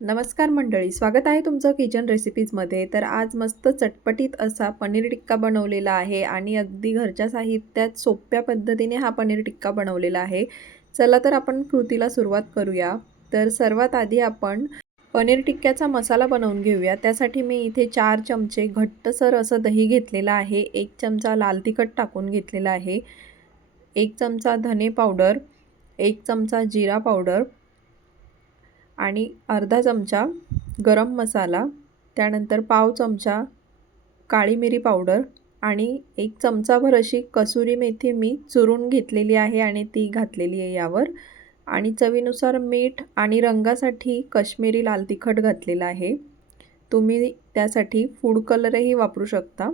नमस्कार मंडळी स्वागत आहे तुमचं किचन रेसिपीजमध्ये तर आज मस्त चटपटीत असा पनीर टिक्का बनवलेला आहे आणि अगदी घरच्या साहित्यात सोप्या पद्धतीने हा पनीर टिक्का बनवलेला आहे. चला तर आपण कृतीला सुरुवात करूया. तर सर्वात आधी आपण पनीर टिक्क्याचा मसाला बनवून घेऊया. त्यासाठी मी इथे चार चमचे घट्टसर असं दही घेतलेलं आहे. एक चमचा लाल तिखट टाकून घेतलेला आहे. एक चमचा धने पावडर. एक चमचा जिरा पावडर. आणि अर्धा चमचा गरम मसाला त्यानंतर पाव चमचा काळी मिरी पावडर आणि एक चमचाभर अशी कसुरी मेथी मी चुरून घेतलेली आहे आणि ती घातलेली आहे यावर. आणि चवीनुसार मीठ आणि रंगासाठी कश्मीरी लाल तिखट घातलेलं आहे. तुम्ही त्यासाठी फूड कलरही वापरू शकता.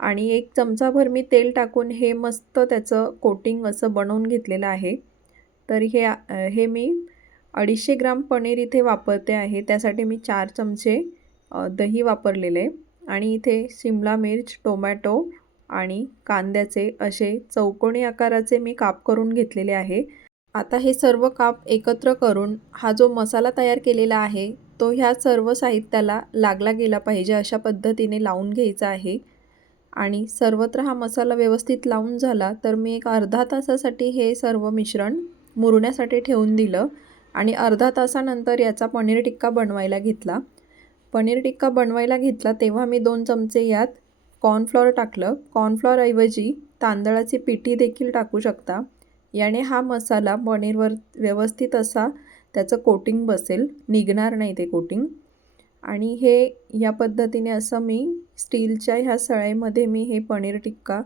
आणि एक चमचाभर मी तेल टाकून हे मस्त त्याचं कोटिंग असं बनवून घेतलेलं आहे. तर हे हे मी अडीचशे ग्राम पनीर इथे वापरते आहे. त्यासाठी मी चार चमचे दही वापरलेले आणि इथे शिमला मिर्च टोमॅटो आणि कांद्याचे असे चौकोनी आकाराचे मी काप करून घेतलेले आहे. आता हे सर्व काप एकत्र करून हा जो मसाला तयार केलेला आहे तो ह्या सर्व साहित्याला लागला गेला पाहिजे अशा पद्धतीने लावून घ्यायचा आहे. आणि सर्वत्र हा मसाला व्यवस्थित लावून झाला तर मी एक अर्धा तासासाठी हे सर्व मिश्रण मुरण्यासाठी ठेवून दिलं. आणि अर्धा तासानंतर याचा पनीर टिक्का बनवायला घेतला. पनीर टिक्का बनवायला घेतला तेव्हा मी दोन चमचे यात कॉर्नफ्लॉर टाकलं. कॉर्नफ्लॉरऐवजी तांदळाची पिठी देखील टाकू शकता. याने हा मसाला पनीरवर व्यवस्थित असा त्याचं कोटिंग बसेल. निघणार नाही ते कोटिंग. आणि हे या पद्धतीने असं मी स्टीलच्या ह्या सळाईमध्ये मी हे पनीर टिक्का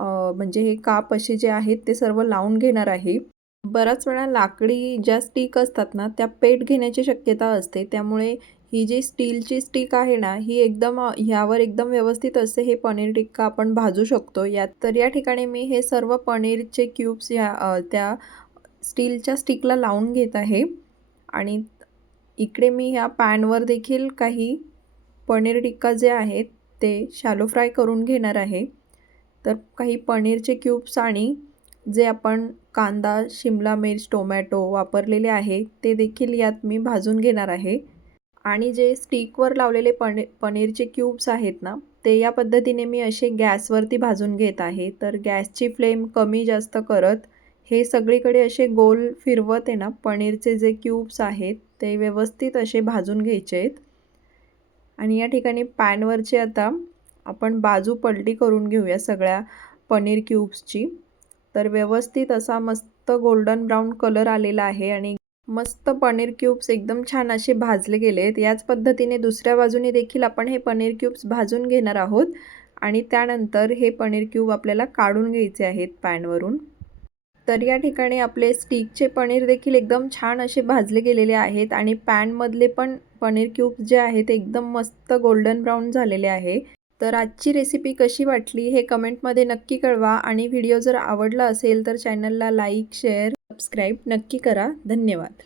म्हणजे हे काप असे जे आहेत ते सर्व लावून घेणार आहे. बऱ्याच वेळा लाकडी ज्या स्टिक असतात ना त्या पेट घेण्याची शक्यता असते. त्यामुळे ही जी स्टीलची स्टिक आहे ना ही एकदम ह्यावर एकदम व्यवस्थित असते हे पनीर टिक्का आपण भाजू शकतो. यात तर या ठिकाणी मी हे सर्व पनीरचे क्यूब्स या त्या स्टीलच्या स्टिकला लावून घेत आहे. आणि इकडे मी ह्या पॅनवर देखील काही पनीर टिक्का जे आहेत ते शॅलो फ्राय करून घेणार आहे. तर काही पनीरचे क्यूब्स आणि जे आपण कांदा शिमला मिर्च टोमॅटो वापरलेले आहे ते देखील यात मी भाजून घेणार आहे. आणि जे स्टिकवर लावलेले पनी पनीरचे क्यूब्स आहेत ना ते या पद्धतीने मी असे गॅसवरती भाजून घेत आहे. तर गॅसची फ्लेम कमी जास्त करत हे सगळीकडे असे गोल फिरवत आहे ना पनीरचे जे क्यूब्स आहेत ते व्यवस्थित असे भाजून घ्यायचे आहेत आणि या ठिकाणी पॅनवरचे आता आपण बाजू पलटी करून घेऊया सगळ्या पनीर क्यूब्सची. तर व्यवस्थित असा मस्त गोल्डन ब्राऊन कलर आलेला आहे आणि मस्त पनीर क्यूब्स एकदम छान असे भाजले गेले आहेत. याच पद्धतीने दुसऱ्या बाजूने देखील आपण हे पनीर क्यूब्स भाजून घेणार आहोत. आणि त्यानंतर हे पनीर क्यूब आपल्याला काढून घ्यायचे आहेत पॅनवरून तर या ठिकाणी आपले स्टिकचे पनीर देखील एकदम छान असे भाजले गेलेले आहेत. आणि पॅनमधले पण पनीर क्यूब्स जे आहेत एकदम मस्त गोल्डन ब्राऊन झालेले आहे. तर आजची रेसिपी कशी वाटली हे कमेंटमध्ये नक्की कळवा आणि व्हिडिओ जर आवडला असेल तर चॅनलला लाईक शेअर सबस्क्राईब नक्की करा. धन्यवाद.